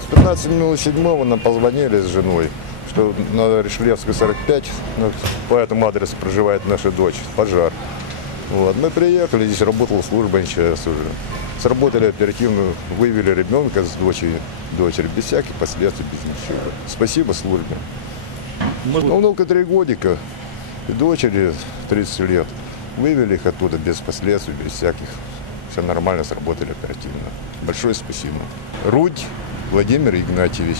С 15 минут седьмого нам позвонили с женой, что на Решелевскую 45, ну, по этому адресу проживает наша дочь, пожар. Вот. Мы приехали, здесь работала служба МЧС уже. Сработали оперативно, вывели ребенка с дочери, дочери без всяких последствий, без ничего. Спасибо службе. Ну, внука три годика, дочери 30 лет. Вывели их оттуда без последствий, без всяких. Все нормально, сработали оперативно. Большое спасибо. Рудь Владимир Игнатьевич.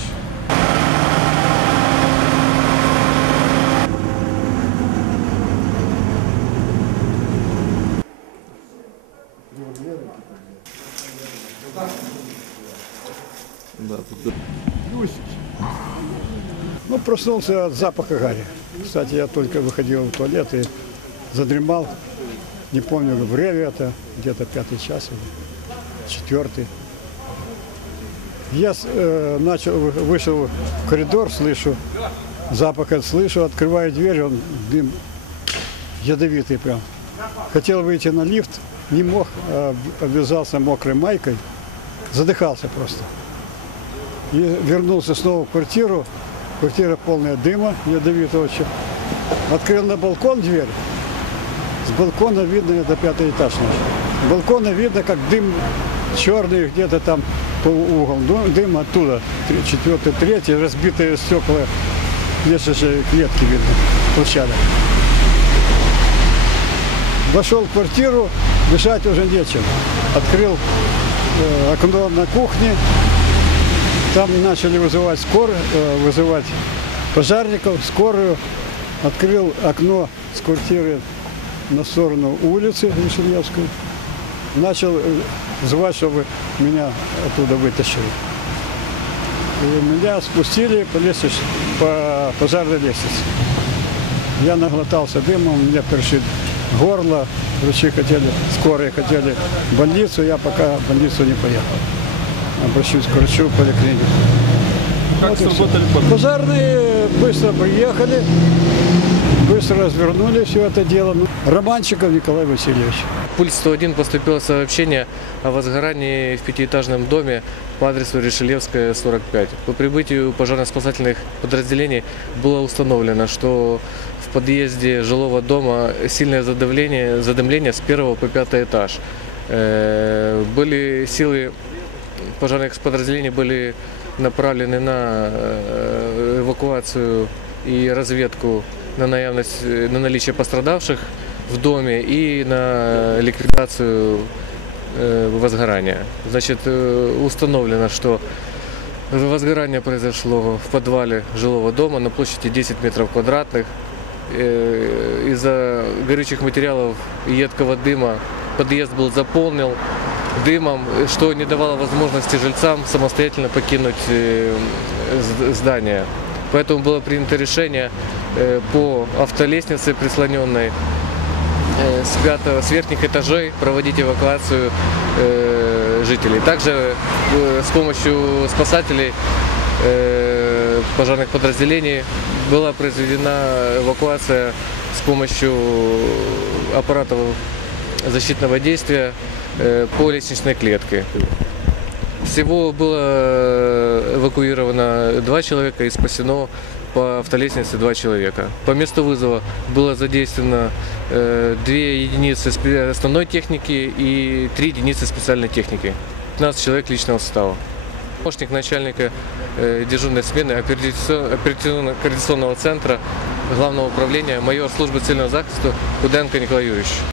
Люсик. Ну, проснулся от запаха гари. Кстати, я только выходил в туалет и задремал. Не помню, время это, где-то пятый час или четвертый. Я э, начал, вы- вышел в коридор, слышу, запах слышу, открываю дверь, он дым ядовитый прям. Хотел выйти на лифт, не мог, а обвязался мокрой майкой, задыхался просто. И вернулся снова в квартиру. Квартира полная дыма, ядовитого. Открыл на балкон дверь. С балкона видно, это пятый этаж наш. С балкона видно, как дым черный где-то там по угол. Дым, дым оттуда, четвертый, третий, разбитые стекла лестничной клетки видно, площадок. Вошел в квартиру, дышать уже нечем. Открыл э, окно на кухне, там начали вызывать скорую, э, вызывать пожарников, скорую. Открыл окно с квартиры на сторону улицы Мишельевской. Начал э, звать, чтобы меня оттуда вытащили. И меня спустили по лестнице, по пожарной лестнице. Я наглотался дымом, у меня першит горло. Врачи хотели, скорые хотели в больницу, я пока в больницу не поехал обращусь к врачу в поликлинику. Как Вот сработали пожар? Пожарные быстро приехали, быстро развернули все это дело. Ну, Романчиков Николай Васильевич. Пульс 101 поступило сообщение о возгорании в пятиэтажном доме по адресу Решелевская, 45. По прибытию пожарно-спасательных подразделений было установлено, что в подъезде жилого дома сильное задавление, задымление с первого по пятый этаж. Э, Были силы пожарных подразделений были направлены на э, эвакуацию и разведку на наявность, э, на наличие пострадавших в доме и на ликвидацию э, возгорания. Значит, э, установлено, что возгорание произошло в подвале жилого дома на площади 10 метров квадратных. Из-за горючих материалов и едкого дыма подъезд был заполнен дымом, что не давало возможности жильцам самостоятельно покинуть здание. Поэтому было принято решение э, по автолестнице прислоненной э, с, пятого, с верхних этажей проводить эвакуацию э, жителей. Также с помощью спасателей пожарных подразделений была произведена эвакуация с помощью аппаратов защитного действия по лестничной клетке. Всего было э, эвакуировано два человека и спасено по автолестнице два человека. По месту вызова было задействовано э, две единицы основной техники и три единицы специальной техники. 15 человек личного состава. Помощник начальника э, дежурной смены оперативно-координационного центра Главного управления майор службы цивильного захисту Уденко Николай Юрьевич.